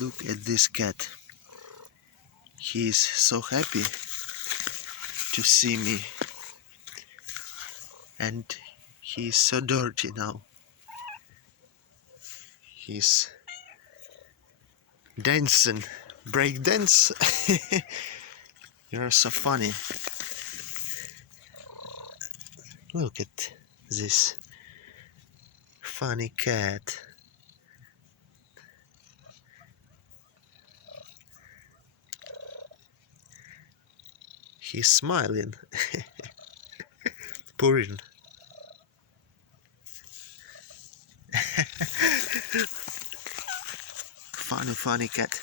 Look at this cat. He is so happy to see me, and he is so dirty now. He's dancing, break dance. You're so funny. Look at this funny cat. He's smiling. Purring. Funny cat.